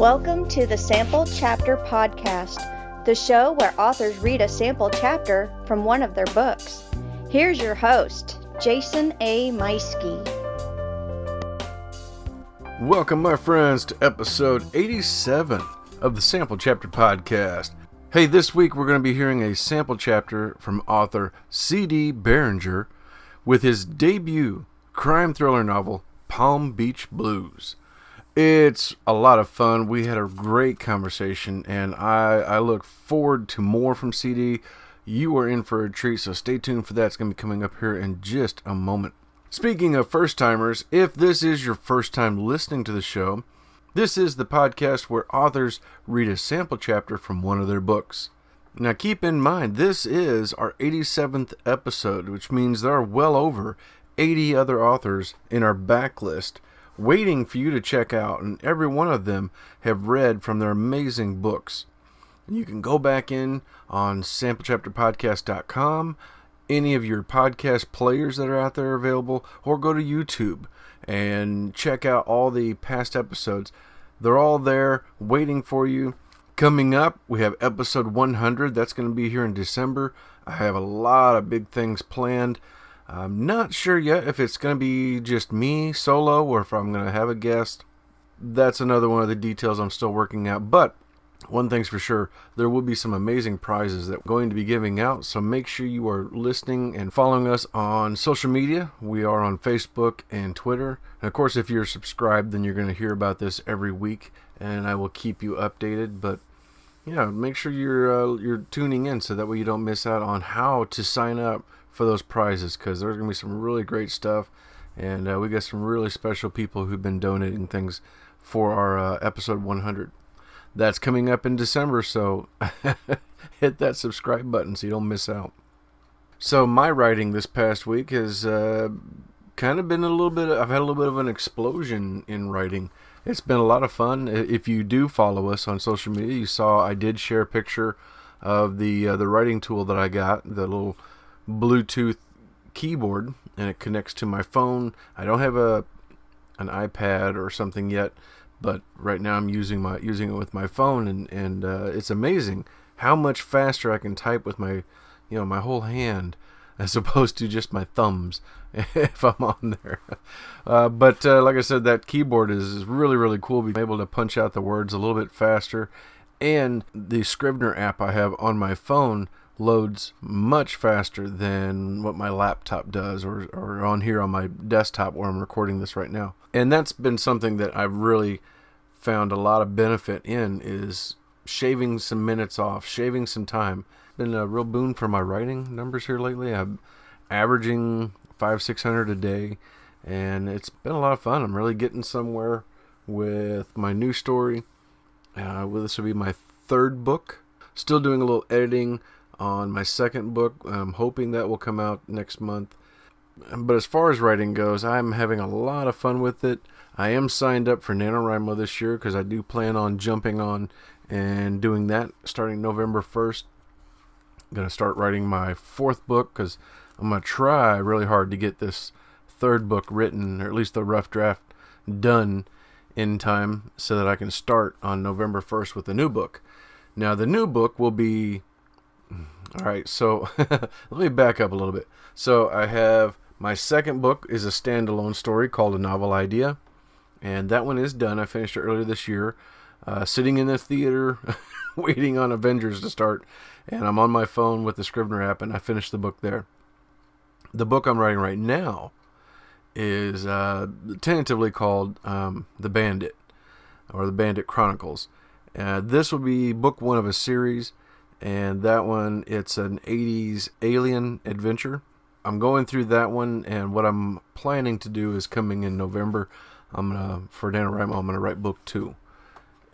Welcome to the Sample Chapter Podcast, the show where authors read a sample chapter from one of their books. Here's your host, Jason A. Meiske. Welcome, my friends, to episode 87 of the Sample Chapter Podcast. Hey, this week we're going to be hearing a sample chapter from author C.D. Berenger with his debut crime thriller novel, Palm Beach Blues. It's a lot of fun. We had a great conversation, and I look forward to more from CD. You are in for a treat, so stay tuned for that. It's going to be coming up here in just a moment. Speaking of first-timers, if this is your first time listening to the show, this is the podcast where authors read a sample chapter from one of their books. Now keep in mind, this is our 87th episode, which means there are well over 80 other authors in our backlist waiting for you to check out, and every one of them have read from their amazing books. You can go back in on samplechapterpodcast.com, any of your podcast players that are out there available, or go to YouTube and check out all the past episodes. They're all there waiting for you. Coming up, we have episode 100. That's going to be here in December. I have a lot of big things planned. I'm not sure yet if it's going to be just me solo or if I'm going to have a guest. That's another one of the details I'm still working out. But one thing's for sure, there will be some amazing prizes that we're going to be giving out. So make sure you are listening and following us on social media. We are on Facebook and Twitter. And of course, if you're subscribed, then you're going to hear about this every week, and I will keep you updated. But yeah, make sure you're tuning in so that way you don't miss out on how to sign up for those prizes, because there's going to be some really great stuff, and we got some really special people who've been donating things for our episode 100. That's coming up in December, so hit that subscribe button so you don't miss out. So my writing this past week has kind of been I've had a little bit of an explosion in writing. It's been a lot of fun. If you do follow us on social media, you saw I did share a picture of the writing tool that I got, the little Bluetooth keyboard, and it connects to my phone. I don't have an iPad or something yet, but right now I'm using it with my phone, and it's amazing how much faster I can type with my whole hand as opposed to just my thumbs if I'm on there. But like I said, that keyboard is really, really cool. Being able to punch out the words a little bit faster, and the Scrivener app I have on my phone loads much faster than what my laptop does, or on here on my desktop where I'm recording this right now. And that's been something that I've really found a lot of benefit in, is shaving some minutes off, shaving some time. Been a real boon for my writing numbers here lately. I'm averaging 500-600 a day, and it's been a lot of fun. I'm really getting somewhere with my new story. This will be my third book. Still doing a little editing on my second book. I'm hoping that will come out next month. But as far as writing goes, I'm having a lot of fun with it. I am signed up for NaNoWriMo this year because I do plan on jumping on and doing that starting November 1st. I'm going to start writing my fourth book because I'm going to try really hard to get this third book written, or at least the rough draft done in time so that I can start on November 1st with the new book. Now, the new book will be... Alright, so let me back up a little bit. So I have my second book is a standalone story called A Novel Idea, and that one is done. I finished it earlier this year, sitting in the theater waiting on Avengers to start, and I'm on my phone with the Scrivener app, and I finished the book there. The book I'm writing right now is tentatively called The Bandit, or The Bandit Chronicles. This will be book one of a series. And that one, it's an 80s alien adventure. I'm going through that one, and what I'm planning to do is coming in November, for NaNoWriMo, I'm going to write book 2.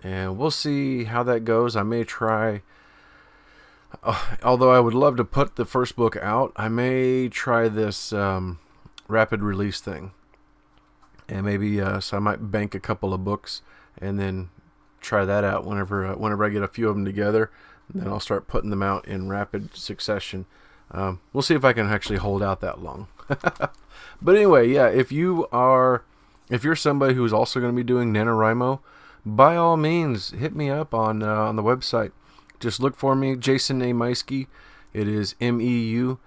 And we'll see how that goes. I may try, although I would love to put the first book out, I may try this rapid release thing. And maybe, so I might bank a couple of books and then try that out whenever I get a few of them together. And then I'll start putting them out in rapid succession. We'll see if I can actually hold out that long. But anyway, yeah, if you're somebody who's also going to be doing NaNoWriMo, by all means, hit me up on the website. Just look for me, Jason A. Meiske. It is MEUSCHKE,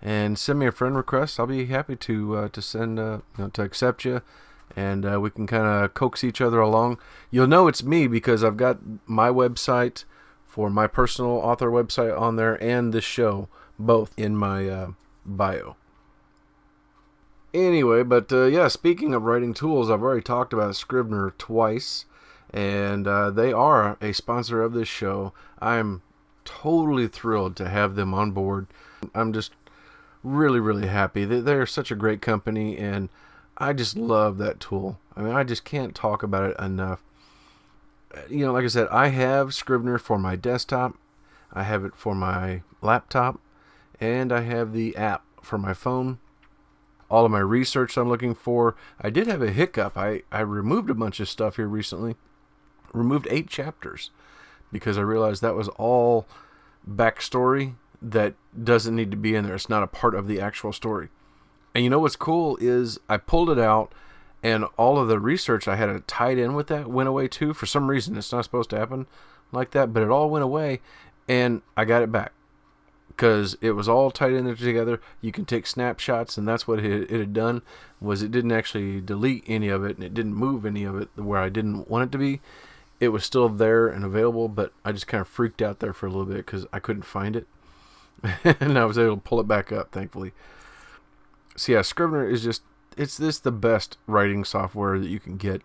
and send me a friend request. I'll be happy to send to accept you, and we can kind of coax each other along. You'll know it's me because I've got my website for my personal author website on there and this show both in my bio. Anyway, but speaking of writing tools, I've already talked about Scrivener twice, and they are a sponsor of this show. I'm totally thrilled to have them on board. I'm just really, really happy. They're such a great company, and I just love that tool. I mean, I just can't talk about it enough. Like I said, I have Scrivener for my desktop, I have it for my laptop, and I have the app for my phone. All of my research I'm looking for. I did have a hiccup. I removed a bunch of stuff here recently. Removed 8 chapters because I realized that was all backstory that doesn't need to be in there. It's not a part of the actual story. And you know what's cool is I pulled it out, and all of the research I had tied in with that went away too. For some reason, it's not supposed to happen like that, but it all went away, and I got it back. Because it was all tied in there together. You can take snapshots, and that's what it had done, was it didn't actually delete any of it, and it didn't move any of it where I didn't want it to be. It was still there and available, but I just kind of freaked out there for a little bit because I couldn't find it. And I was able to pull it back up, thankfully. So yeah, Scrivener is it's the best writing software that you can get.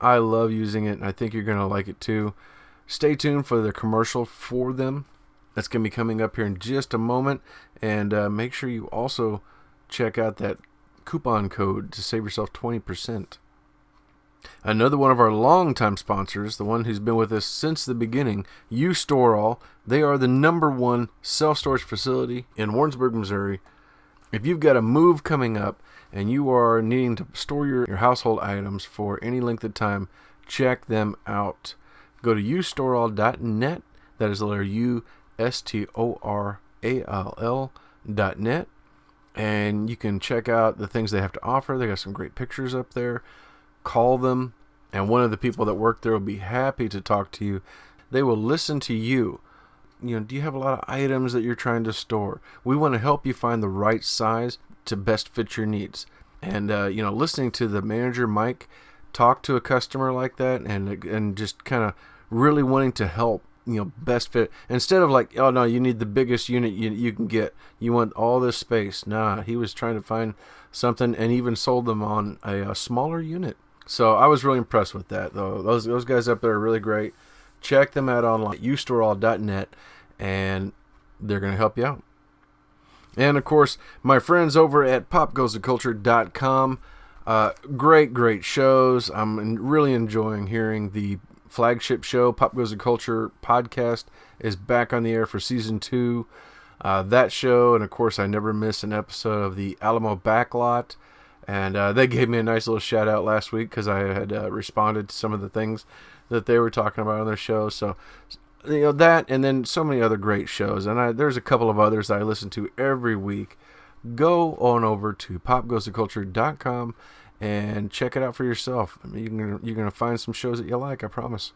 I love using it, and I think you're going to like it too. Stay tuned for the commercial for them. That's going to be coming up here in just a moment. And make sure you also check out that coupon code to save yourself 20%. Another one of our longtime sponsors, the one who's been with us since the beginning, U-Stor-All. They are the #1 self-storage facility in Warrensburg, Missouri. If you've got a move coming up and you are needing to store your household items for any length of time, check them out. Go to U-Store-All.net. That is the letter U. STORALL.net, and you can check out the things they have to offer. They got some great pictures up there. Call them, and one of the people that work there will be happy to talk to you. They will listen to you. Do you have a lot of items that you're trying to store? We want to help you find the right size to best fit your needs. And listening to the manager Mike talk to a customer like that, and just kind of really wanting to help best fit, instead of like, oh no, you need the biggest unit you can get, you want all this space. Nah, he was trying to find something, and even sold them on a smaller unit. So I was really impressed with that, though. Those guys up there are really great. Check them out online, U-Store-All.net, and they're going to help you out. And of course, my friends over at popgoestheculture.com, great shows. I'm really enjoying hearing the flagship show, Pop Goes the Culture podcast, is back on the air for season 2. That show, and of course, I never miss an episode of the Alamo Backlot. And they gave me a nice little shout out last week because I had responded to some of the things that they were talking about on their show. So, that, and then so many other great shows. And there's a couple of others that I listen to every week. Go on over to popgoestheculture.com and check it out for yourself. I mean, you're gonna find some shows that you like, I promise.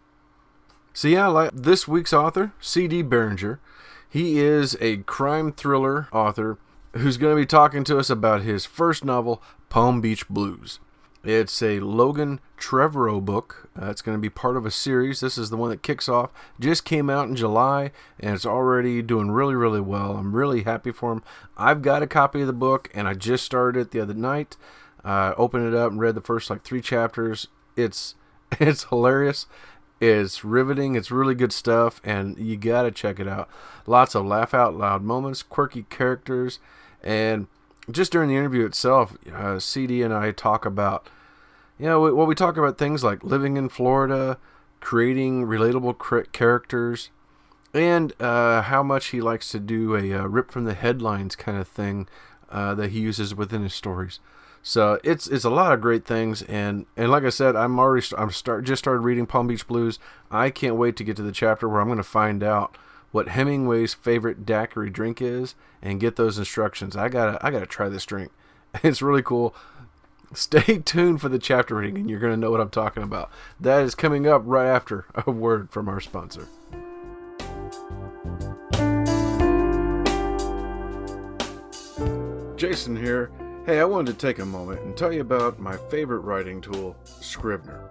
So yeah, like this week's author, C.D. Berenger. He is a crime thriller author who's going to be talking to us about his first novel, Palm Beach Blues. It's a Logan Trevorrow book. It's going to be part of a series. This is the one that kicks off. Just came out in July, and it's already doing really, really well. I'm really happy for him. I've got a copy of the book, and I just started it the other night. Opened it up and read the first 3 chapters. It's hilarious. It's riveting. It's really good stuff, and you gotta check it out. Lots of laugh out loud moments, quirky characters, and just during the interview itself, CD and I talk about, we talk about things like living in Florida, creating relatable characters, and how much he likes to do a rip from the headlines kind of thing that he uses within his stories. So it's a lot of great things, and like I said, just started reading Palm Beach Blues. I can't wait to get to the chapter where I'm going to find out what Hemingway's favorite daiquiri drink is and get those instructions. I gotta try this drink. It's really cool. Stay tuned for the chapter reading, and you're going to know what I'm talking about. That is coming up right after a word from our sponsor. Jason here. Hey, I wanted to take a moment and tell you about my favorite writing tool, Scrivener.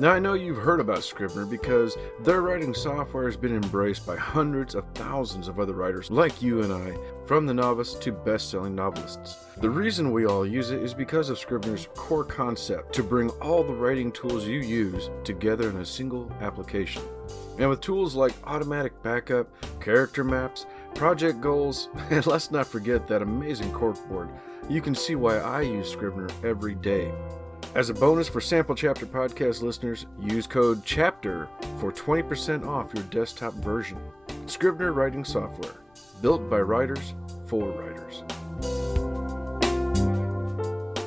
Now, I know you've heard about Scrivener because their writing software has been embraced by hundreds of thousands of other writers like you and I, from the novice to best-selling novelists. The reason we all use it is because of Scrivener's core concept to bring all the writing tools you use together in a single application. And with tools like automatic backup, character maps, project goals, and let's not forget that amazing corkboard, you can see why I use Scrivener every day. As a bonus for Sample Chapter Podcast listeners, use code CHAPTER for 20% off your desktop version. Scrivener writing software, built by writers for writers.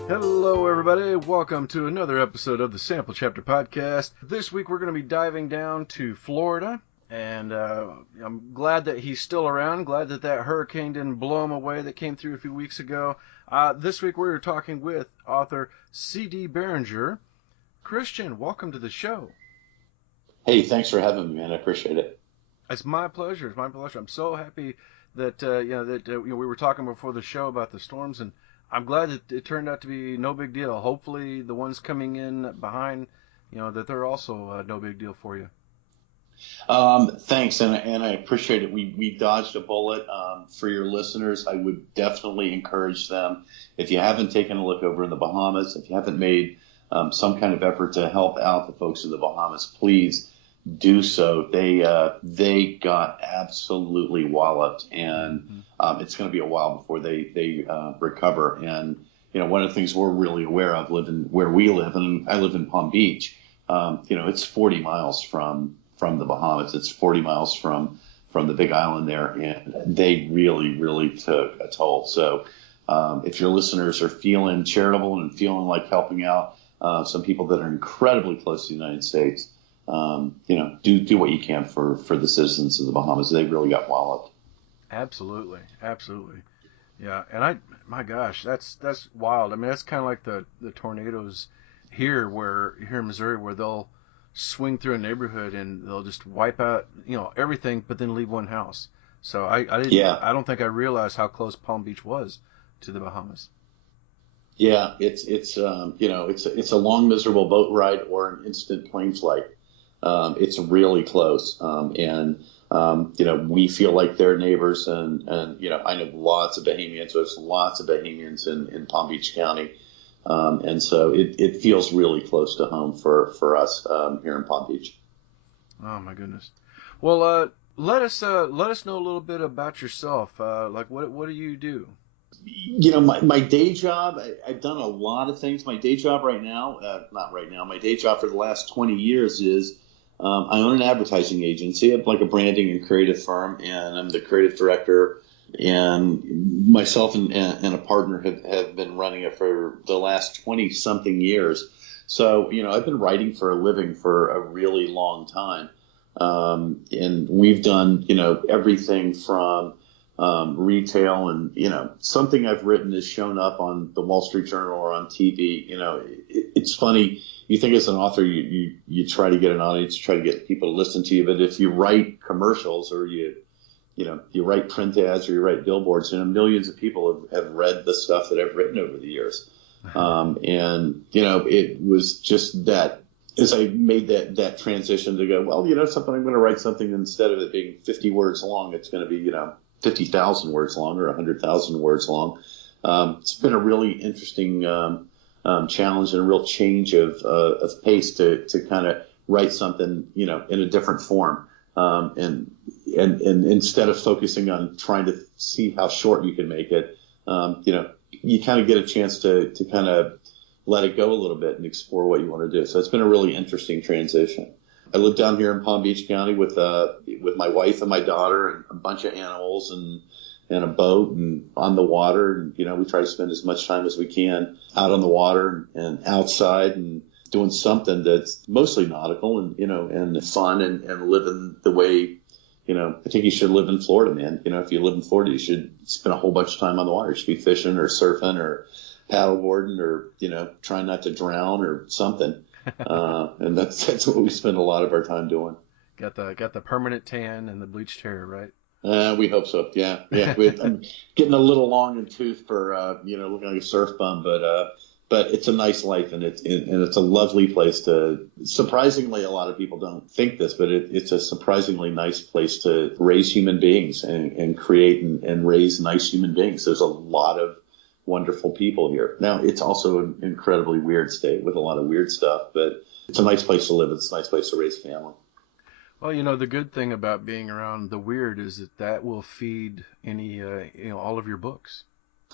Hello everybody, welcome to another episode of the Sample Chapter Podcast. This week we're going to be diving down to Florida, and I'm glad that he's still around, glad that hurricane didn't blow him away that came through a few weeks ago. This week we're talking with author C.D. Berenger. Christian, welcome to the show. Hey, thanks for having me, man. I appreciate it. It's my pleasure. It's my pleasure. I'm so happy that we were talking before the show about the storms, and I'm glad that it turned out to be no big deal. Hopefully, the ones coming in behind, that they're also no big deal for you. Thanks, and I appreciate it. We dodged a bullet. For your listeners, I would definitely encourage them, if you haven't taken a look over in the Bahamas, if you haven't made some kind of effort to help out the folks in the Bahamas, please do so. They got absolutely walloped, and it's going to be a while before they recover. And one of the things we're really aware of living where we live, and I live in Palm Beach. It's 40 miles from the Bahamas. It's 40 miles from the Big Island there, and they really took a toll. So if your listeners are feeling charitable and feeling like helping out some people that are incredibly close to the United States, do what you can for the citizens of the Bahamas. They really got walloped. Absolutely. Yeah, and my gosh, that's wild. I mean, that's kind of like the tornadoes here in Missouri, where they'll swing through a neighborhood and they'll just wipe out everything, but then leave one house. So I don't think I realized how close Palm Beach was to the Bahamas. Yeah, it's a long miserable boat ride or an instant plane flight. It's really close, and we feel like they're neighbors, and I know lots of Bahamians. There's lots of Bahamians in Palm Beach County. And so it feels really close to home for us here in Palm Beach. Oh my goodness. Well, let us know a little bit about yourself. Like what do you do? My day job, I've done a lot of things. My day job right now, not right now, my day job for the last 20 years is I own an advertising agency. I'm like a branding and creative firm, and I'm the creative director. And myself and a partner have been running it for the last 20-something years. So, I've been writing for a living for a really long time. And we've done, everything from retail, and, something I've written has shown up on the Wall Street Journal or on TV. It's funny. You think as an author, you try to get an audience, try to get people to listen to you. But if you write commercials or you write print ads or you write billboards, millions of people have read the stuff that I've written over the years. It was just that as I made that transition to go, something, I'm going to write something, instead of it being 50 words long, it's going to be, 50,000 words long or 100,000 words long. It's been a really interesting challenge and a real change of pace to kind of write something, in a different form. And instead of focusing on trying to see how short you can make it, you kind of get a chance to kind of let it go a little bit and explore what you want to do. So it's been a really interesting transition. I live down here in Palm Beach County with my wife and my daughter and a bunch of animals and a boat and on the water. And, we try to spend as much time as we can out on the water and outside and doing something that's mostly nautical and fun and living the way, I think you should live in Florida, man. If you live in Florida, you should spend a whole bunch of time on the water. You should be fishing or surfing or paddleboarding or, trying not to drown or something. And that's what we spend a lot of our time doing. Got the permanent tan and the bleached hair, right? We hope so. Yeah. I'm getting a little long in tooth for, looking like a surf bum, but it's a nice life, and it's a lovely place to. Surprisingly, a lot of people don't think this, but it's a surprisingly nice place to raise human beings and create and raise nice human beings. There's a lot of wonderful people here. Now, it's also an incredibly weird state with a lot of weird stuff, but it's a nice place to live. It's a nice place to raise a family. Well, the good thing about being around the weird is that will feed any, all of your books.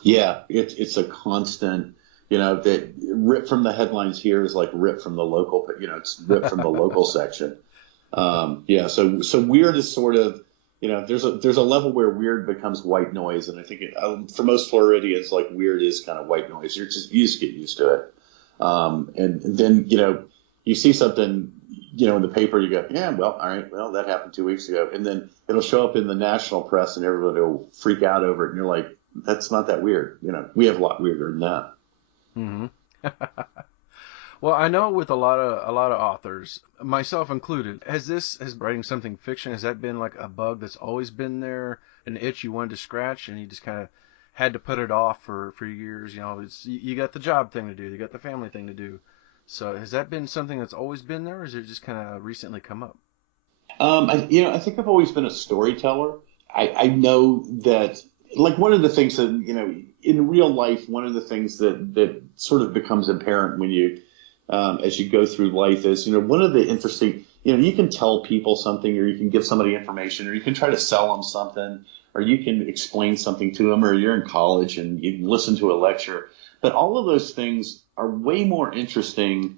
Yeah, it's a constant. That ripped from the headlines here is like ripped from the local. It's ripped from the local section. So weird is sort of. There's a level where weird becomes white noise, and I think for most Floridians, like weird is kind of white noise. You just get used to it, and then you see something in the paper, you go, yeah, well, all right, well, that happened 2 weeks ago, and then it'll show up in the national press, and everybody will freak out over it, and you're like, that's not that weird. We have a lot weirder than that. Mm-hmm. Well, I know with a lot of authors, myself included, has writing something fiction, has that been like a bug that's always been there, an itch you wanted to scratch, and you just kind of had to put it off for years? You got the job thing to do, you got the family thing to do. So has that been something that's always been there, or has it just kind of recently come up? I think I've always been a storyteller. I know that, like, one of the things that, in real life, one of the things that sort of becomes apparent when you, as you go through life is, one of the interesting, you can tell people something, or you can give somebody information, or you can try to sell them something, or you can explain something to them, or you're in college and you listen to a lecture. But all of those things are way more interesting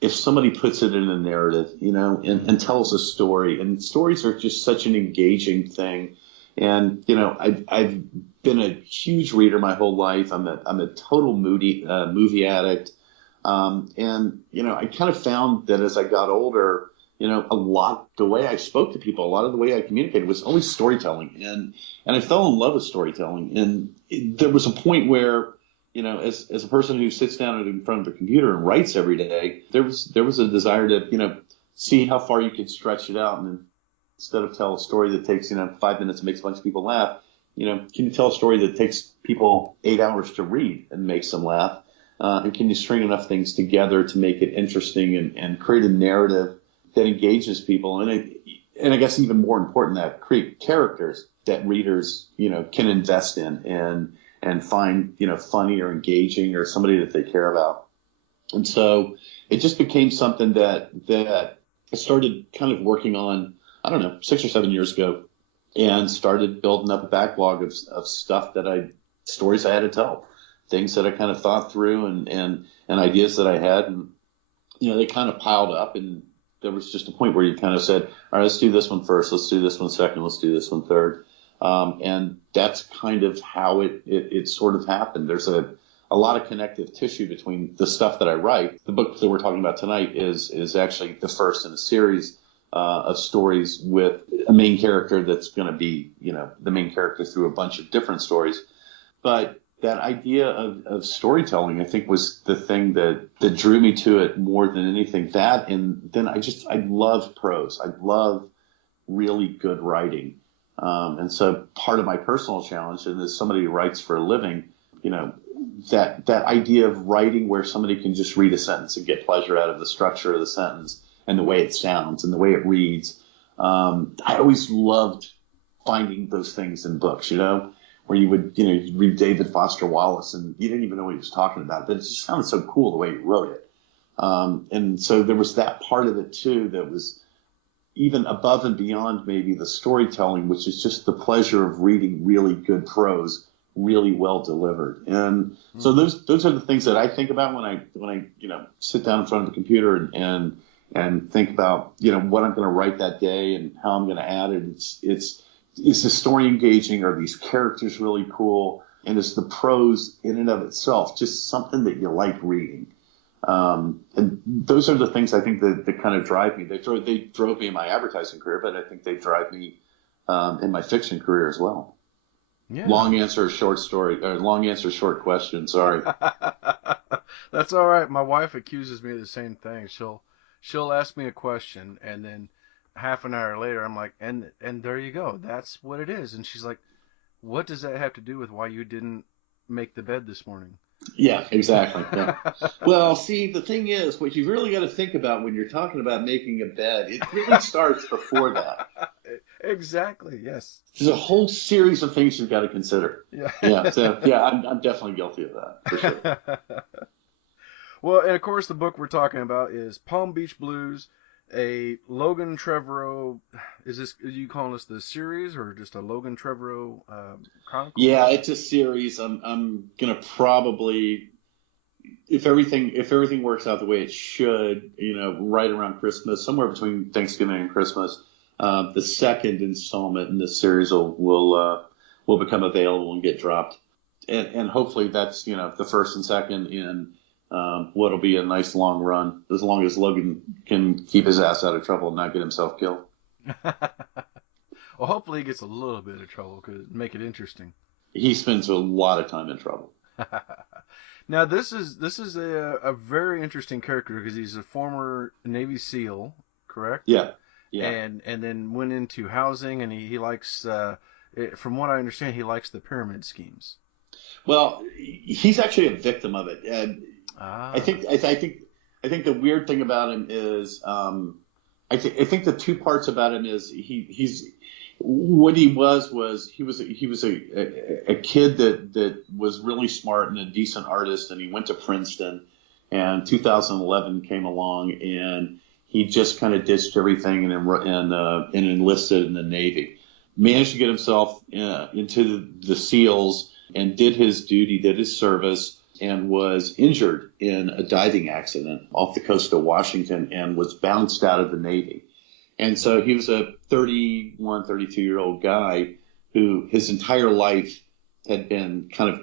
if somebody puts it in a narrative, and tells a story. And stories are just such an engaging thing. And, I've been a huge reader my whole life. I'm a total movie addict. And, I kind of found that as I got older, the way I spoke to people, a lot of the way I communicated was always storytelling. And I fell in love with storytelling. And there was a point where, as a person who sits down in front of a computer and writes every day, there was a desire to, see how far you could stretch it out. And instead of tell a story that takes, 5 minutes and makes a bunch of people laugh, can you tell a story that takes people 8 hours to read and makes them laugh? And can you string enough things together to make it interesting and create a narrative that engages people? And I guess even more important, that create characters that readers, can invest in and find, funny or engaging, or somebody that they care about. And so it just became something that I started kind of working on, I don't know, 6 or 7 years ago, and started building up a backlog of stuff stories I had to tell, things that I kind of thought through and ideas that I had. And, they kind of piled up, and there was just a point where you kind of said, all right, let's do this one first. Let's do this one second. Let's do this one third. And that's kind of how it sort of happened. There's a lot of connective tissue between the stuff that I write. The book that we're talking about tonight is actually the first in a series of stories with a main character that's going to be, the main character through a bunch of different stories. But that idea of storytelling, I think, was the thing that drew me to it more than anything. That, and then I love prose. I love really good writing. And so part of my personal challenge, and as somebody who writes for a living, that idea of writing where somebody can just read a sentence and get pleasure out of the structure of the sentence and the way it sounds and the way it reads. I always loved finding those things in books, where you would, you'd read David Foster Wallace and you didn't even know what he was talking about, but it just sounded so cool the way he wrote it. And so there was that part of it too that was even above and beyond maybe the storytelling, which is just the pleasure of reading really good prose, really well delivered. And so those are the things that I think about when I sit down in front of the computer and think about, what I'm going to write that day and how I'm going to add it. Is the story engaging? Are these characters really cool? And is the prose in and of itself just something that you like reading? And those are the things I think that kind of drive me. They drove me in my advertising career, but I think they drive me in my fiction career as well. Yeah. Long answer, short story. Long answer, short question. Sorry. That's all right. My wife accuses me of the same thing. She'll ask me a question, and then half an hour later, I'm like, and there you go. That's what it is. And she's like, what does that have to do with why you didn't make the bed this morning? Yeah, exactly. Yeah. Well, see, the thing is, what you've really got to think about when you're talking about making a bed, it really starts before that. Exactly. Yes. There's a whole series of things you've got to consider. Yeah. Yeah. So, yeah, I'm definitely guilty of that for sure. Well, and of course, the book we're talking about is Palm Beach Blues, a Logan Trevorrow. Are you calling this the series or just a Logan Trevorrow chronicle? Yeah, it's a series. I'm gonna probably, if everything works out the way it should, right around Christmas, somewhere between Thanksgiving and Christmas, the second installment in this series will become available and get dropped, and hopefully that's the first and second in what'll be a nice long run, as long as Logan can keep his ass out of trouble and not get himself killed. Well, hopefully he gets a little bit of trouble because make it interesting. He spends a lot of time in trouble. Now this is a very interesting character because he's a former Navy SEAL, correct? Yeah. Yeah. And then went into housing, and he likes, from what I understand, he likes the pyramid schemes. Well, he's actually a victim of it, and I think the weird thing about him is I think the two parts about him is he's what he was a kid that was really smart and a decent artist, and he went to Princeton, and 2011 came along, and he just kind of ditched everything and enlisted in the Navy. Managed to get himself into the SEALs and did his duty, did his service, and was injured in a diving accident off the coast of Washington and was bounced out of the Navy. And so he was a 31, 32-year-old guy who his entire life had been kind of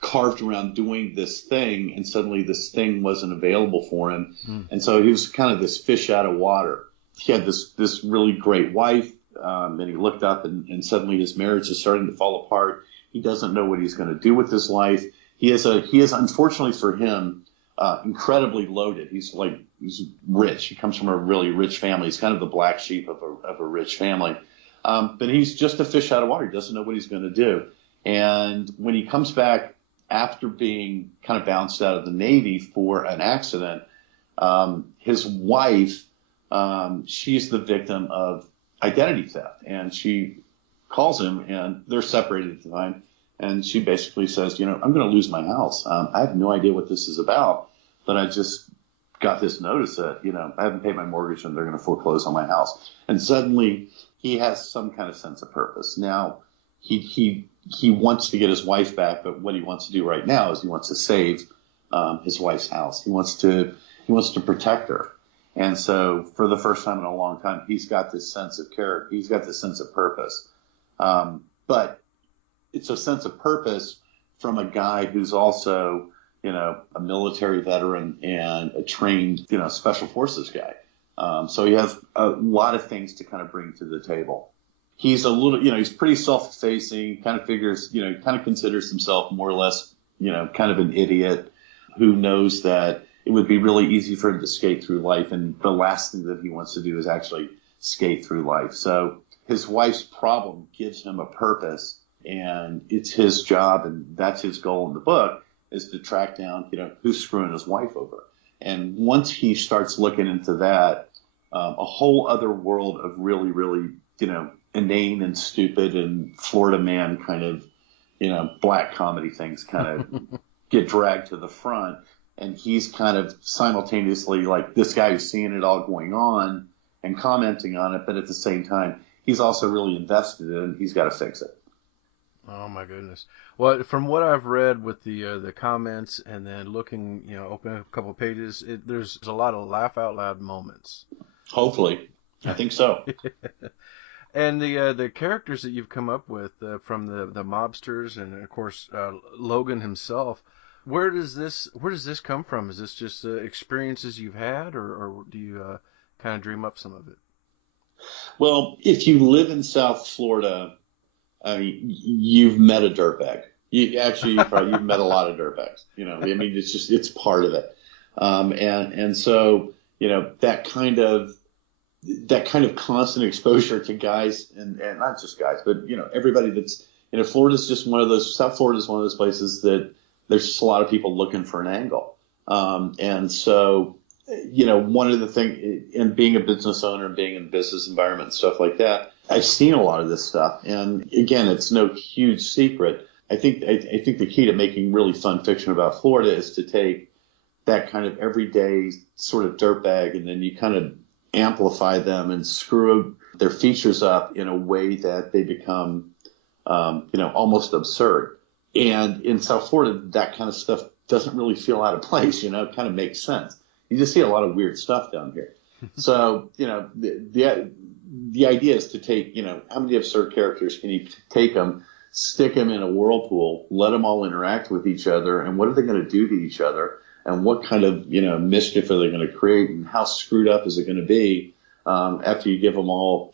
carved around doing this thing, and suddenly this thing wasn't available for him. And so he was kind of this fish out of water. He had this really great wife, and he looked up and suddenly his marriage is starting to fall apart. He doesn't know what he's going to do with his life. He is unfortunately for him, incredibly loaded. He's rich. He comes from a really rich family. He's kind of the black sheep of a rich family. But he's just a fish out of water. He doesn't know what he's going to do. And when he comes back after being kind of bounced out of the Navy for an accident, his wife, she's the victim of identity theft. And she calls him, and they're separated at the time. And she basically says, I'm going to lose my house. I have no idea what this is about, but I just got this notice that, I haven't paid my mortgage and they're going to foreclose on my house. And suddenly he has some kind of sense of purpose. Now he wants to get his wife back, but what he wants to do right now is he wants to save his wife's house. He wants to protect her. And so for the first time in a long time, he's got this sense of character. He's got this sense of purpose. But it's a sense of purpose from a guy who's also, a military veteran and a trained, special forces guy. So he has a lot of things to kind of bring to the table. He's a little, he's pretty self-effacing, kind of figures, kind of considers himself more or less, kind of an idiot who knows that it would be really easy for him to skate through life. And the last thing that he wants to do is actually skate through life. So his wife's problem gives him a purpose, and it's his job, and that's his goal in the book, is to track down, who's screwing his wife over. And once he starts looking into that, a whole other world of really, really, inane and stupid and Florida man kind of, black comedy things kind of get dragged to the front. And he's kind of simultaneously like this guy who's seeing it all going on and commenting on it, but at the same time, he's also really invested in it. He's got to fix it. Oh my goodness! Well, from what I've read with the comments and then looking, opening a couple of pages, there's a lot of laugh out loud moments. Hopefully, I think so. And the characters that you've come up with from the mobsters and of course Logan himself, where does this come from? Is this just experiences you've had, or do you kind of dream up some of it? Well, if you live in South Florida, I mean, you've met a dirtbag. You've met a lot of dirtbags. I mean, it's part of it. And so, that kind of constant exposure to guys and not just guys, but, everybody that's, Florida's just South Florida is one of those places that there's just a lot of people looking for an angle. And so, one of the things in being a business owner and being in business environment and stuff like that, I've seen a lot of this stuff. And again, it's no huge secret. I think the key to making really fun fiction about Florida is to take that kind of everyday sort of dirtbag and then you kind of amplify them and screw their features up in a way that they become, almost absurd. And in South Florida, that kind of stuff doesn't really feel out of place. It kind of makes sense. You just see a lot of weird stuff down here. So, the idea is to take, how many absurd characters can you take them, stick them in a whirlpool, let them all interact with each other, and what are they going to do to each other? And what kind of, mischief are they going to create, and how screwed up is it going to be after you give them all,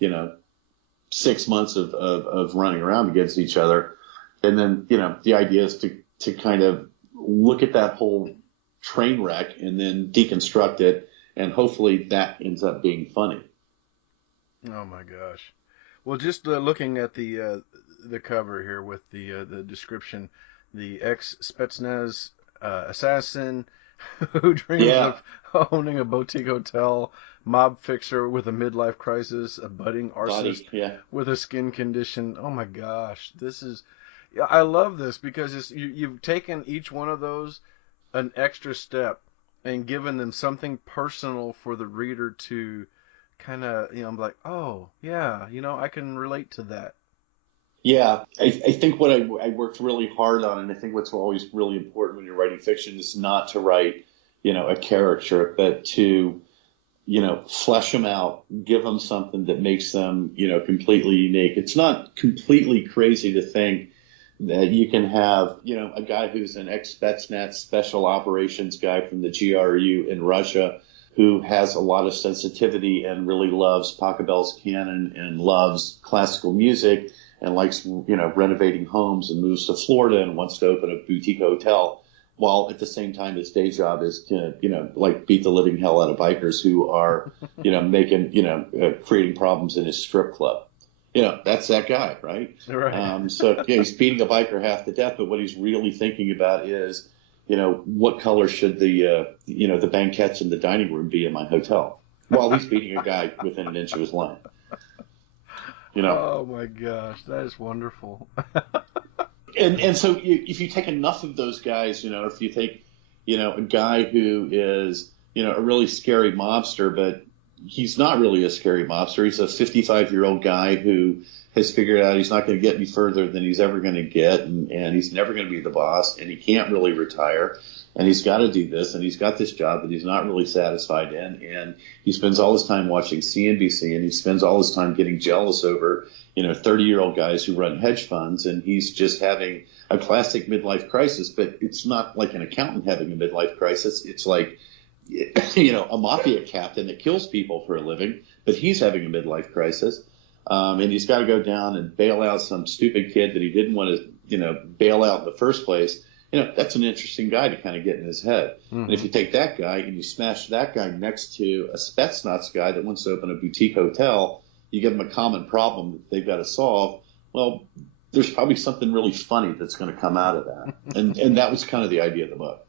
6 months of running around against each other? And then, the idea is to kind of look at that whole train wreck and then deconstruct it, and hopefully that ends up being funny. Oh my gosh! Well, just looking at the cover here with the description, the ex-Spetsnaz assassin who dreams of owning a boutique hotel, mob fixer with a midlife crisis, a budding arsonist with a skin condition. Oh my gosh, I love this because you've taken each one of those an extra step and given them something personal for the reader to kind of, I'm like, oh yeah, I can relate to that. Yeah, I think what I worked really hard on, and I think what's always really important when you're writing fiction is not to write, a caricature, but to, flesh them out, give them something that makes them, completely unique. It's not completely crazy to think that you can have, a guy who's an ex-Spetsnaz special operations guy from the GRU in Russia who has a lot of sensitivity and really loves Pachelbel's canon and loves classical music and likes, renovating homes and moves to Florida and wants to open a boutique hotel, while at the same time his day job is to, beat the living hell out of bikers who are, making, creating problems in his strip club. That's that guy, right? Right. So he's beating a biker half to death, but what he's really thinking about is, what color should the banquettes in the dining room be in my hotel, while he's beating a guy within an inch of his line. Oh my gosh, that is wonderful. And so if you take enough of those guys, if you take, a guy who is, a really scary mobster, but he's not really a scary mobster. He's a 55-year-old guy who has figured out he's not going to get any further than he's ever going to get, and he's never going to be the boss, and he can't really retire, and he's got to do this, and he's got this job that he's not really satisfied in, and he spends all his time watching CNBC, and he spends all his time getting jealous over, 30-year-old guys who run hedge funds, and he's just having a classic midlife crisis, but it's not like an accountant having a midlife crisis. It's like, a mafia captain that kills people for a living, but he's having a midlife crisis. And he's got to go down and bail out some stupid kid that he didn't want to, bail out in the first place. That's an interesting guy to kind of get in his head. Mm-hmm. And if you take that guy and you smash that guy next to a Spetsnaz guy that wants to open a boutique hotel, you give them a common problem that they've got to solve. Well, there's probably something really funny that's going to come out of that. And that was kind of the idea of the book.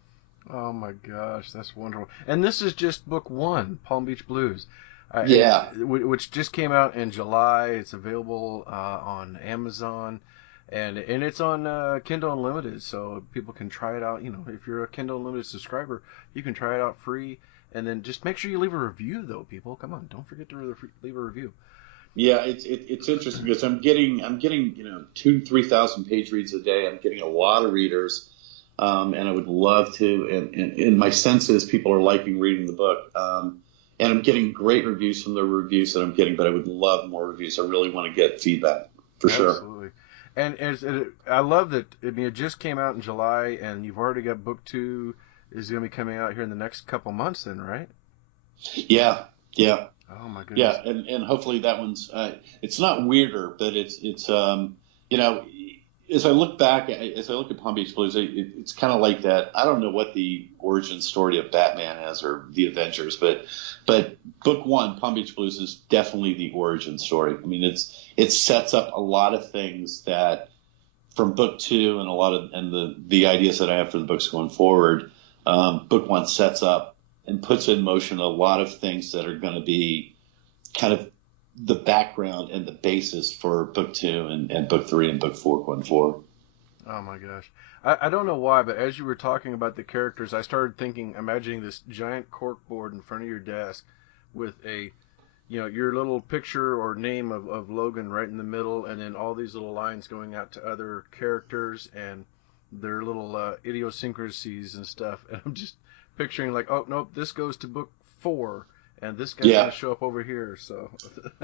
Oh my gosh, that's wonderful. And this is just book one, Palm Beach Blues. Which just came out in July. It's available on Amazon, and it's on Kindle Unlimited, so people can try it out. If you're a Kindle Unlimited subscriber, you can try it out free. And then just make sure you leave a review, though, people. Come on, don't forget to leave a review. Yeah, it's interesting because I'm getting 2,000-3,000 page reads a day. I'm getting a lot of readers. And I would love to, and my sense is people are liking reading the book. And I'm getting great reviews from the reviews that I'm getting, but I would love more reviews. I really want to get feedback, for sure. Absolutely. And I love that, it just came out in July, and you've already got book 2 is going to be coming out here in the next couple months then, right? Yeah. Oh, my goodness. Yeah, and hopefully that one's, it's not weirder, but it's as I look at Palm Beach Blues, it's kind of like that. I don't know what the origin story of Batman is or the Avengers, but book one, Palm Beach Blues, is definitely the origin story. I mean, it sets up a lot of things that from book two and the ideas that I have for the books going forward. Book one sets up and puts in motion a lot of things that are going to be kind of the background and the basis for book two and book three and book four going forward. Oh my gosh. I don't know why, but as you were talking about the characters, I started imagining this giant cork board in front of your desk with your little picture or name of Logan right in the middle, and then all these little lines going out to other characters and their little idiosyncrasies and stuff. And I'm just picturing like, oh, nope, this goes to book 4. And this guy's going to show up over here. So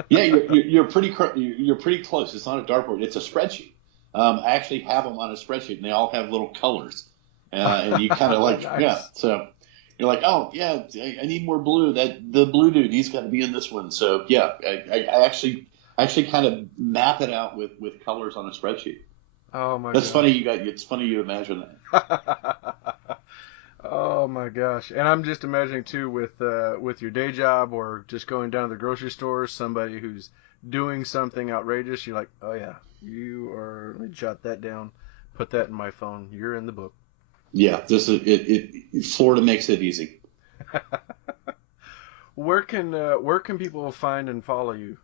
yeah, you're pretty close. It's not a dartboard; it's a spreadsheet. I actually have them on a spreadsheet, and they all have little colors. And you kind of like, nice. Yeah. So you're like, oh yeah, I need more blue. The blue dude, he's got to be in this one. So yeah, I actually kind of map it out with colors on a spreadsheet. Oh my! That's funny. It's funny you imagine that. Oh my gosh! And I'm just imagining too with your day job or just going down to the grocery store, somebody who's doing something outrageous. You're like, oh yeah, you are. Let me jot that down, put that in my phone. You're in the book. Yeah, this is it. Florida makes it easy. Where can people find and follow you?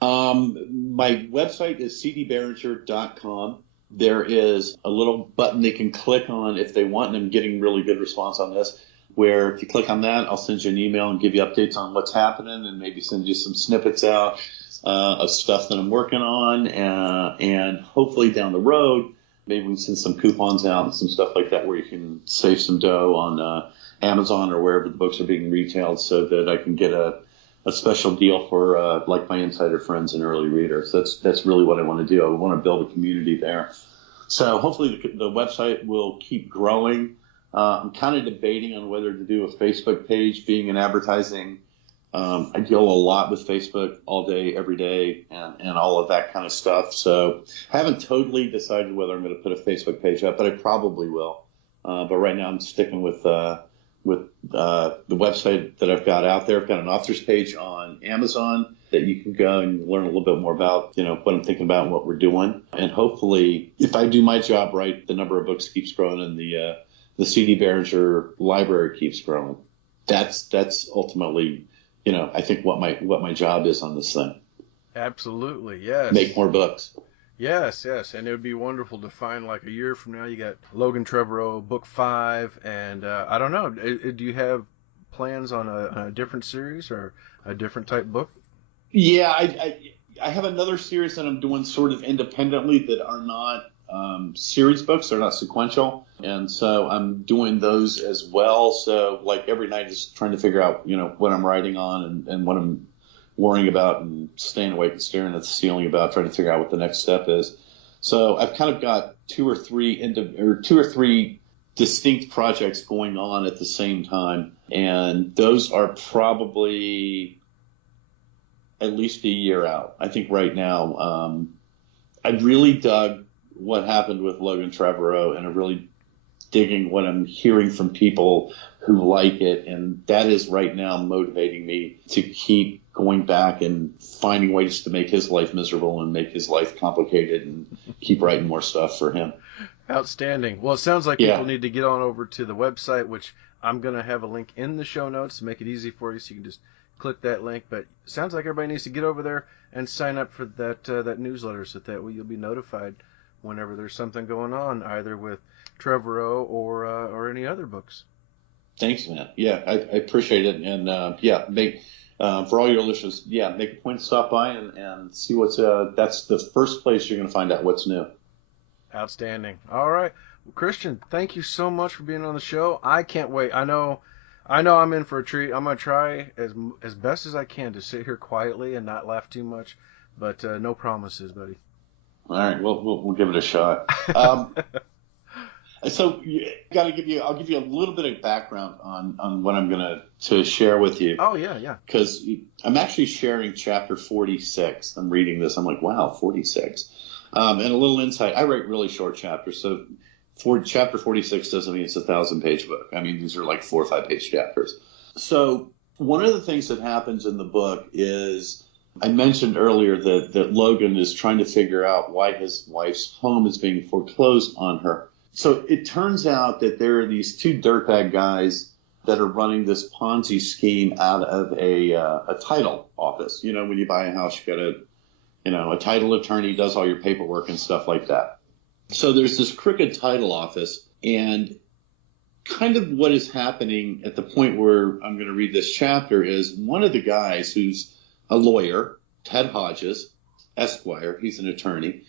My website is cdberenger.com. There is a little button they can click on if they want, and I'm getting really good response on this, where if you click on that, I'll send you an email and give you updates on what's happening and maybe send you some snippets out of stuff that I'm working on. And hopefully down the road, maybe we can send some coupons out and some stuff like that where you can save some dough on Amazon or wherever the books are being retailed so that I can get a special deal for like my insider friends and early readers. That's really what I want to do. I want to build a community there. So hopefully the website will keep growing. I'm kind of debating on whether to do a Facebook page. Being in advertising, I deal a lot with Facebook all day, every day, and all of that kind of stuff. So I haven't totally decided whether I'm going to put a Facebook page up, but I probably will. But right now I'm sticking with the website that I've got out there. I've got an author's page on Amazon that you can go and learn a little bit more about, what I'm thinking about and what we're doing. And hopefully, if I do my job right, the number of books keeps growing and the CD Berenger library keeps growing. That's ultimately, I think what my job is on this thing. Absolutely, yes. Make more books. Yes, and it would be wonderful to find like a year from now you got Logan Trevorrow, book 5, and I don't know, do you have plans on a different series or a different type book? Yeah, I have another series that I'm doing sort of independently that are not series books, they're not sequential, and so I'm doing those as well. So like every night is trying to figure out, what I'm writing on and what I'm worrying about and staying awake and staring at the ceiling about, trying to figure out what the next step is. So I've kind of got two or three distinct projects going on at the same time, and those are probably at least a year out. I think right now, I really dug what happened with Logan Trevorrow, and I'm really digging what I'm hearing from people who like it, and that is right now motivating me to keep going back and finding ways to make his life miserable and make his life complicated and keep writing more stuff for him. Outstanding. Well, it sounds like people need to get on over to the website, which I'm going to have a link in the show notes to make it easy for you so you can just click that link. But it sounds like everybody needs to get over there and sign up for that newsletter so that way you'll be notified whenever there's something going on, either with Trevorrow or any other books. Thanks, man. Yeah, I appreciate it. And make for all your listeners, make a point to stop by and see what's that's the first place you're going to find out what's new. Outstanding. All right, well, Christian, thank you so much for being on the show. I can't wait. I know I'm in for a treat. I'm going to try as best as I can to sit here quietly and not laugh too much, but no promises, buddy. All right, we'll give it a shot. So I'll give you a little bit of background on what I'm going to share with you. Oh, yeah. Because I'm actually sharing chapter 46. I'm reading this. I'm like, wow, 46. And a little insight, I write really short chapters. So for chapter 46 doesn't mean it's a 1,000-page book. I mean, these are like 4 or 5-page chapters. So one of the things that happens in the book is, I mentioned earlier that Logan is trying to figure out why his wife's home is being foreclosed on her. So it turns out that there are these 2 dirtbag guys that are running this Ponzi scheme out of a title office. You know, when you buy a house, you got a title attorney does all your paperwork and stuff like that. So there's this crooked title office, and kind of what is happening at the point where I'm going to read this chapter is one of the guys who's a lawyer, Ted Hodges, Esquire, he's an attorney.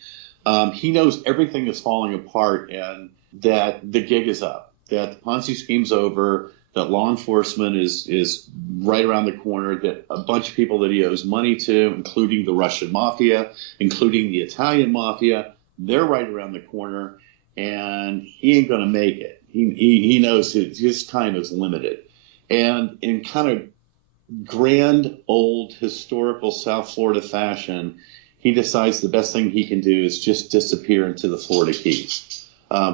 He knows everything is falling apart and that the gig is up, that the Ponzi scheme's over, that law enforcement is right around the corner, that a bunch of people that he owes money to, including the Russian mafia, including the Italian mafia, they're right around the corner, and he ain't going to make it. He knows his time is limited. And in kind of grand, old, historical South Florida fashion, he decides the best thing he can do is just disappear into the Florida Keys,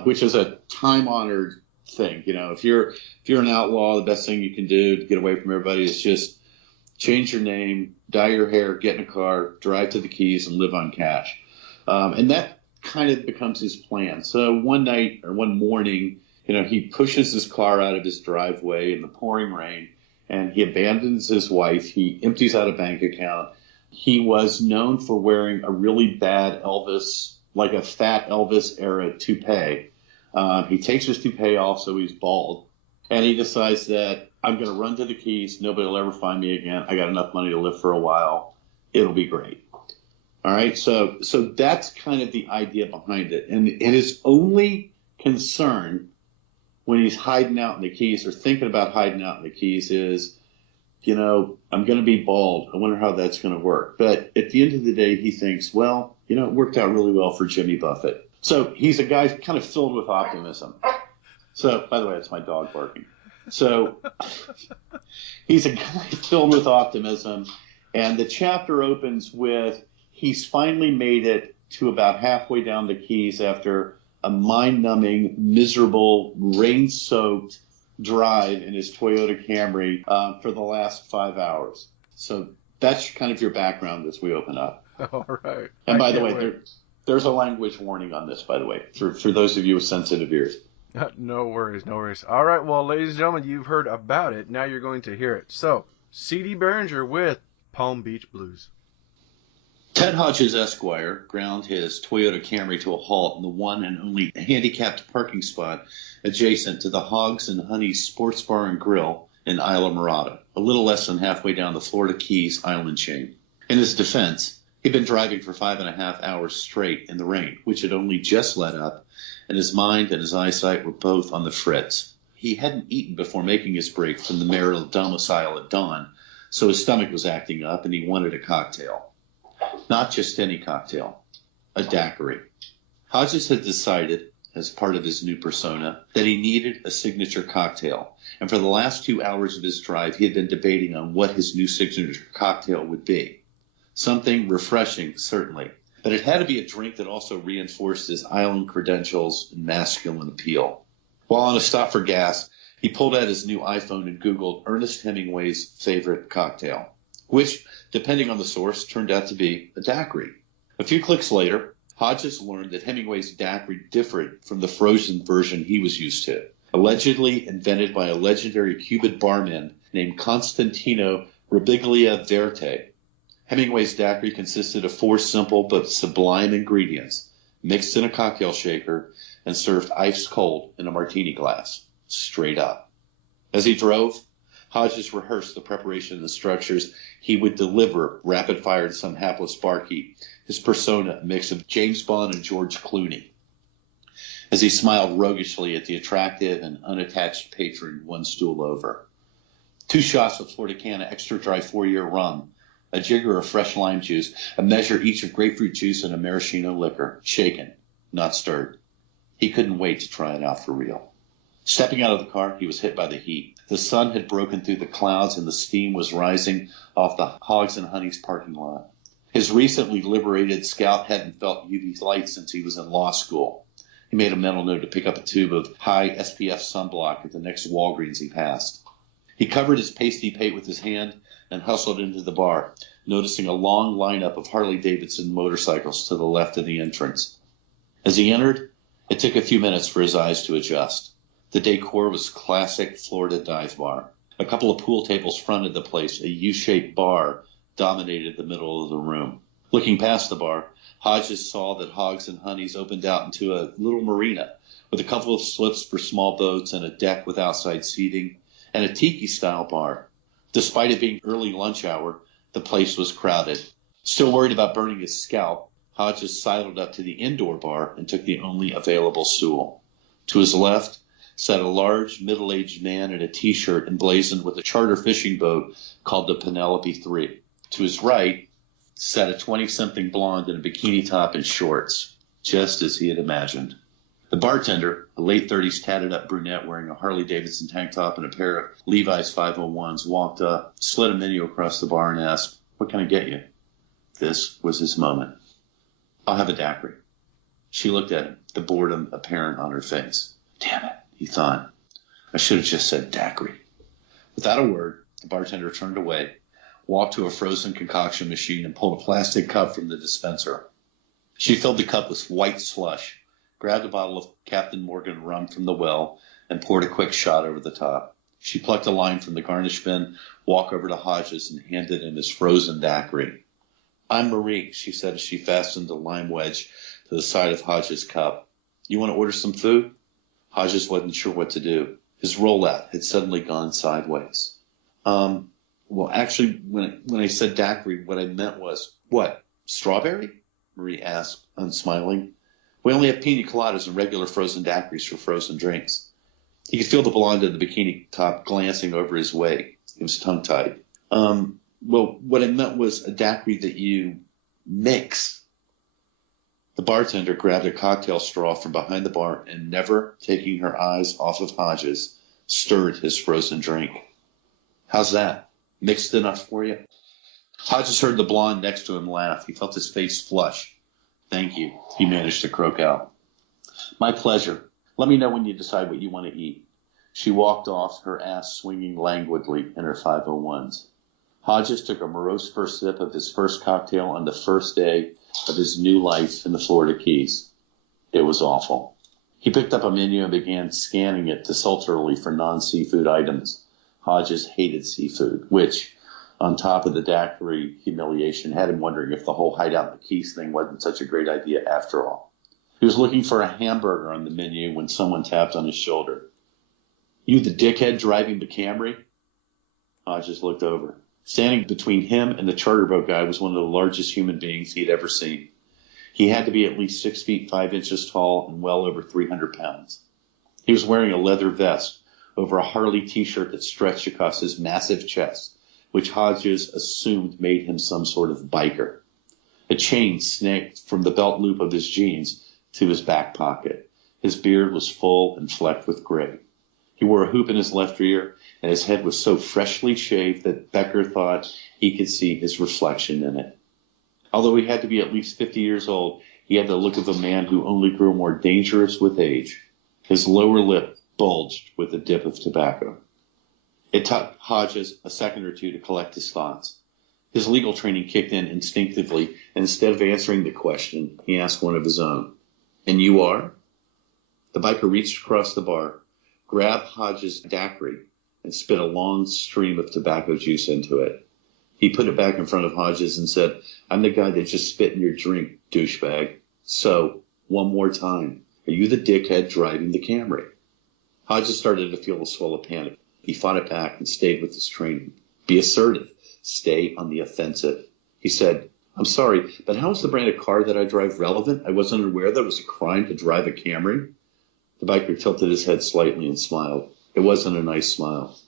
which is a time-honored thing. You know, if you're an outlaw, the best thing you can do to get away from everybody is just change your name, dye your hair, get in a car, drive to the Keys, and live on cash. And that kind of becomes his plan. So one night or one morning, he pushes his car out of his driveway in the pouring rain, and he abandons his wife. He empties out a bank account. He was known for wearing a really bad Elvis, like a fat Elvis era toupee. He takes his toupee off, so he's bald. And he decides that I'm going to run to the Keys. Nobody will ever find me again. I got enough money to live for a while. It'll be great. All right. So that's kind of the idea behind it. And his only concern when he's hiding out in the Keys or thinking about hiding out in the Keys is, I'm going to be bald. I wonder how that's going to work. But at the end of the day, he thinks, well, it worked out really well for Jimmy Buffett. So he's a guy kind of filled with optimism. So, by the way, that's my dog barking. So he's a guy filled with optimism. And the chapter opens with he's finally made it to about halfway down the Keys after a mind-numbing, miserable, rain-soaked drive in his Toyota Camry for the last 5 hours. So that's kind of your background as we open up. All right. And by the way, there's a language warning on this, by the way, for those of you with sensitive ears. No worries. All right, well, ladies and gentlemen, you've heard about it. Now you're going to hear it. So, C.D. Berenger with Palm Beach Blues. Ted Hodges, Esquire, ground his Toyota Camry to a halt in the one and only handicapped parking spot adjacent to the Hogs and Honey's Sports Bar and Grill in Isla Morada, a little less than halfway down the Florida Keys island chain. In his defense, he'd been driving for 5.5 hours straight in the rain, which had only just let up, and his mind and his eyesight were both on the fritz. He hadn't eaten before making his break from the marital domicile at dawn, so his stomach was acting up and he wanted a cocktail. Not just any cocktail, a daiquiri. Hodges had decided, as part of his new persona, that he needed a signature cocktail, and for the last 2 hours of his drive, he had been debating on what his new signature cocktail would be. Something refreshing, certainly, but it had to be a drink that also reinforced his island credentials and masculine appeal. While on a stop for gas, he pulled out his new iPhone and Googled Ernest Hemingway's favorite cocktail, which, depending on the source, turned out to be a daiquiri. A few clicks later, Hodges learned that Hemingway's daiquiri differed from the frozen version he was used to, allegedly invented by a legendary Cuban barman named Constantino Rabiglia Verte. Hemingway's daiquiri consisted of 4 simple but sublime ingredients, mixed in a cocktail shaker and served ice cold in a martini glass, straight up. As he drove, Hodges rehearsed the preparation and the structures he would deliver rapid-fire to some hapless barkeep, his persona a mix of James Bond and George Clooney, as he smiled roguishly at the attractive and unattached patron one stool over. 2 shots of Florida Canna extra dry 4-year rum, a jigger of fresh lime juice, a measure each of grapefruit juice and a maraschino liquor, shaken, not stirred. He couldn't wait to try it out for real. Stepping out of the car, he was hit by the heat. The sun had broken through the clouds and the steam was rising off the Hogs and Honey's parking lot. His recently liberated scalp hadn't felt UV light since he was in law school. He made a mental note to pick up a tube of high SPF sunblock at the next Walgreens he passed. He covered his pasty pate with his hand and hustled into the bar, noticing a long lineup of Harley-Davidson motorcycles to the left of the entrance. As he entered, it took a few minutes for his eyes to adjust. The decor was classic Florida dive bar. A couple of pool tables fronted the place. A U-shaped bar dominated the middle of the room. Looking past the bar, Hodges saw that Hogs and Honeys opened out into a little marina with a couple of slips for small boats and a deck with outside seating and a tiki-style bar. Despite it being early lunch hour, the place was crowded. Still worried about burning his scalp, Hodges sidled up to the indoor bar and took the only available stool. To his left sat a large, middle-aged man in a T-shirt emblazoned with a charter fishing boat called the Penelope 3. To his right sat a 20-something blonde in a bikini top and shorts, just as he had imagined. The bartender, a late-30s tatted-up brunette wearing a Harley-Davidson tank top and a pair of Levi's 501s, walked up, slid a menu across the bar, and asked, "What can I get you?" This was his moment. "I'll have a daiquiri." She looked at him, the boredom apparent on her face. Damn it, he thought. I should have just said daiquiri. Without a word, the bartender turned away, walked to a frozen concoction machine, and pulled a plastic cup from the dispenser. She filled the cup with white slush, grabbed a bottle of Captain Morgan rum from the well, and poured a quick shot over the top. She plucked a line from the garnish bin, walked over to Hodges, and handed him his frozen daiquiri. "I'm Marie," she said as she fastened a lime wedge to the side of Hodges' cup. "You want to order some food?" Hodges wasn't sure what to do. His rollout had suddenly gone sideways. Well, actually, when I said daiquiri, what I meant was, "What, strawberry?" Marie asked, unsmiling. "We only have pina coladas and regular frozen daiquiris for frozen drinks." He could feel the blonde in the bikini top glancing over his way. He was tongue-tied. Well, what I meant was a daiquiri that you mix." The bartender grabbed a cocktail straw from behind the bar and, never taking her eyes off of Hodges, stirred his frozen drink. "How's that? Mixed enough for you?" Hodges heard the blonde next to him laugh. He felt his face flush. "Thank you," he managed to croak out. "My pleasure. Let me know when you decide what you want to eat." She walked off, her ass swinging languidly in her 501s. Hodges took a morose first sip of his first cocktail on the first day of his new life in the Florida Keys. It was awful. He picked up a menu and began scanning it desultorily for non-seafood items. Hodges hated seafood, which, on top of the daiquiri humiliation, had him wondering if the whole hideout in the Keys thing wasn't such a great idea after all. He was looking for a hamburger on the menu when someone tapped on his shoulder. "You the dickhead driving the Camry?" Hodges looked over. Standing between him and the charter boat guy was one of the largest human beings he had ever seen. He had to be at least 6 feet 5 inches tall and well over 300 pounds. He was wearing a leather vest over a Harley T-shirt that stretched across his massive chest, which Hodges assumed made him some sort of biker. A chain snagged from the belt loop of his jeans to his back pocket. His beard was full and flecked with gray. He wore a hoop in his left ear, and his head was so freshly shaved that Becker thought he could see his reflection in it. Although he had to be at least 50 years old, he had the look of a man who only grew more dangerous with age. His lower lip bulged with a dip of tobacco. It took Hodges a second or two to collect his thoughts. His legal training kicked in instinctively, and instead of answering the question, he asked one of his own. "And you are?" The biker reached across the bar, grabbed Hodges' daiquiri, and spit a long stream of tobacco juice into it. He put it back in front of Hodges and said, "I'm the guy that just spit in your drink, douchebag. So, one more time, are you the dickhead driving the Camry?" Hodges started to feel a swell of panic. He fought it back and stayed with his training. Be assertive. Stay on the offensive. He said, "I'm sorry, but how is the brand of car that I drive relevant? I wasn't aware that it was a crime to drive a Camry." The biker tilted his head slightly and smiled. It wasn't a nice smile.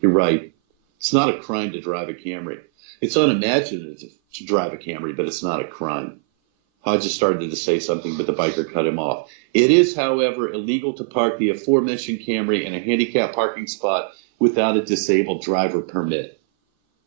"You're right. It's not a crime to drive a Camry. It's unimaginative to drive a Camry, but it's not a crime." Hodges started to say something, but the biker cut him off. "It is, however, illegal to park the aforementioned Camry in a handicapped parking spot without a disabled driver permit."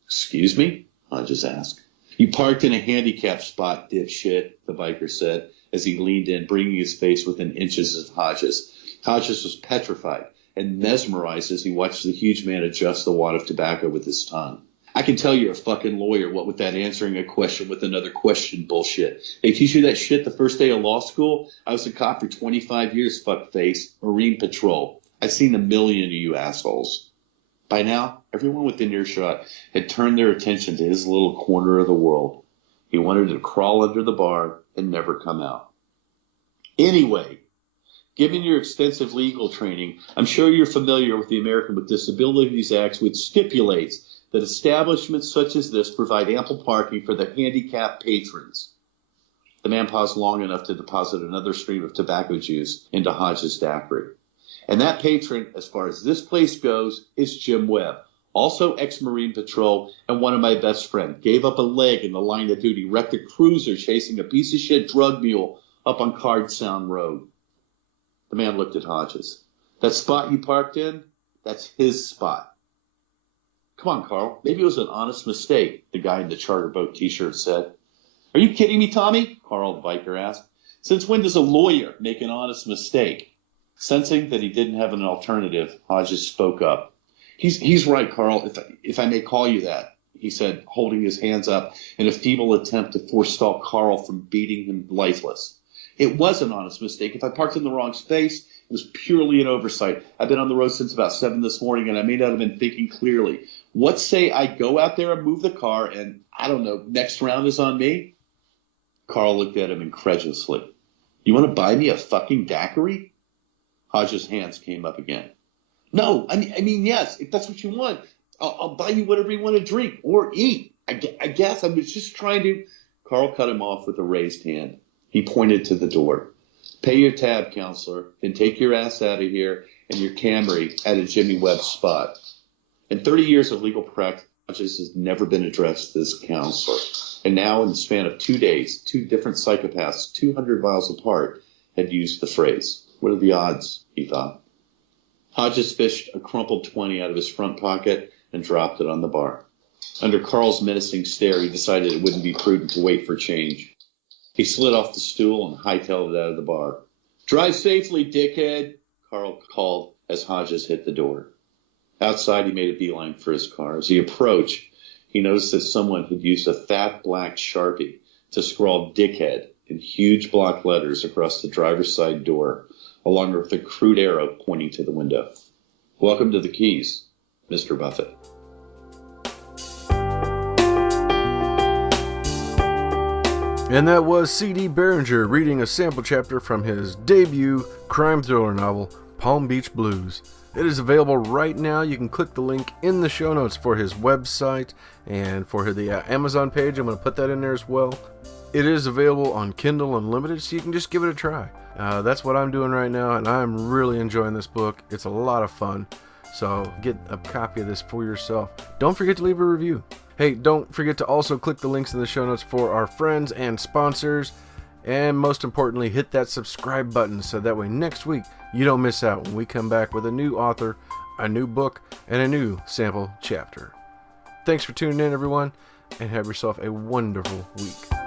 "Excuse me?" Hodges asked. "You parked in a handicap spot, dipshit," the biker said as he leaned in, bringing his face within inches of Hodges. Hodges was petrified and mesmerized as he watched the huge man adjust the wad of tobacco with his tongue. "I can tell you're a fucking lawyer, what with that answering a question with another question bullshit. They teach you that shit the first day of law school? I was a cop for 25 years, fuckface. Marine Patrol. I've seen a million of you assholes." By now, everyone within earshot had turned their attention to his little corner of the world. He wanted to crawl under the bar and never come out. Anyway, given your extensive legal training, I'm sure you're familiar with the American with Disabilities Act, which stipulates that establishments such as this provide ample parking for their handicapped patrons. The man paused long enough to deposit another stream of tobacco juice into Hodges' daiquiri. "And that patron, as far as this place goes, is Jim Webb, also ex-Marine Patrol and one of my best friends. Gave up a leg in the line of duty, wrecked a cruiser chasing a piece of shit drug mule up on Card Sound Road." The man looked at Hodges. "That spot you parked in, that's his spot." "Come on, Carl. Maybe it was an honest mistake," the guy in the charter boat t-shirt said. "Are you kidding me, Tommy?" Carl the biker asked. "Since when does a lawyer make an honest mistake?" Sensing that he didn't have an alternative, Hodges spoke up. He's right, Carl, if I may call you that," he said, holding his hands up in a feeble attempt to forestall Carl from beating him lifeless. "It was an honest mistake. If I parked in the wrong space, it was purely an oversight. I've been on the road since about 7 this morning, and I may not have been thinking clearly. What say I go out there and move the car, and, I don't know, next round is on me?" Carl looked at him incredulously. "You want to buy me a fucking daiquiri?" Hodges' hands came up again. "No, I mean, yes, if that's what you want. I'll buy you whatever you want to drink or eat. I guess I was just trying to—" Carl cut him off with a raised hand. He pointed to the door. "Pay your tab, counselor, then take your ass out of here and your Camry at a Jimmy Webb spot." In 30 years of legal practice, Hodges has never been addressed as counselor. And now, in the span of 2 days, two different psychopaths 200 miles apart had used the phrase. What are the odds, he thought. Hodges fished a crumpled 20 out of his front pocket and dropped it on the bar. Under Carl's menacing stare, he decided it wouldn't be prudent to wait for change. He slid off the stool and hightailed it out of the bar. "Drive safely, dickhead," Carl called as Hodges hit the door. Outside, he made a beeline for his car. As he approached, he noticed that someone had used a fat black Sharpie to scrawl "dickhead" in huge block letters across the driver's side door, along with a crude arrow pointing to the window. "Welcome to the Keys, Mr. Buffett." And that was C.D. Berenger reading a sample chapter from his debut crime thriller novel, Palm Beach Blues. It is available right now. You can click the link in the show notes for his website and for the Amazon page. I'm going to put that in there as well. It is available on Kindle Unlimited, so you can just give it a try. That's what I'm doing right now, and I'm really enjoying this book. It's a lot of fun, so get a copy of this for yourself. Don't forget to leave a review. Hey, don't forget to also click the links in the show notes for our friends and sponsors, and most importantly, hit that subscribe button so that way next week you don't miss out when we come back with a new author, a new book, and a new sample chapter. Thanks for tuning in, everyone, and have yourself a wonderful week.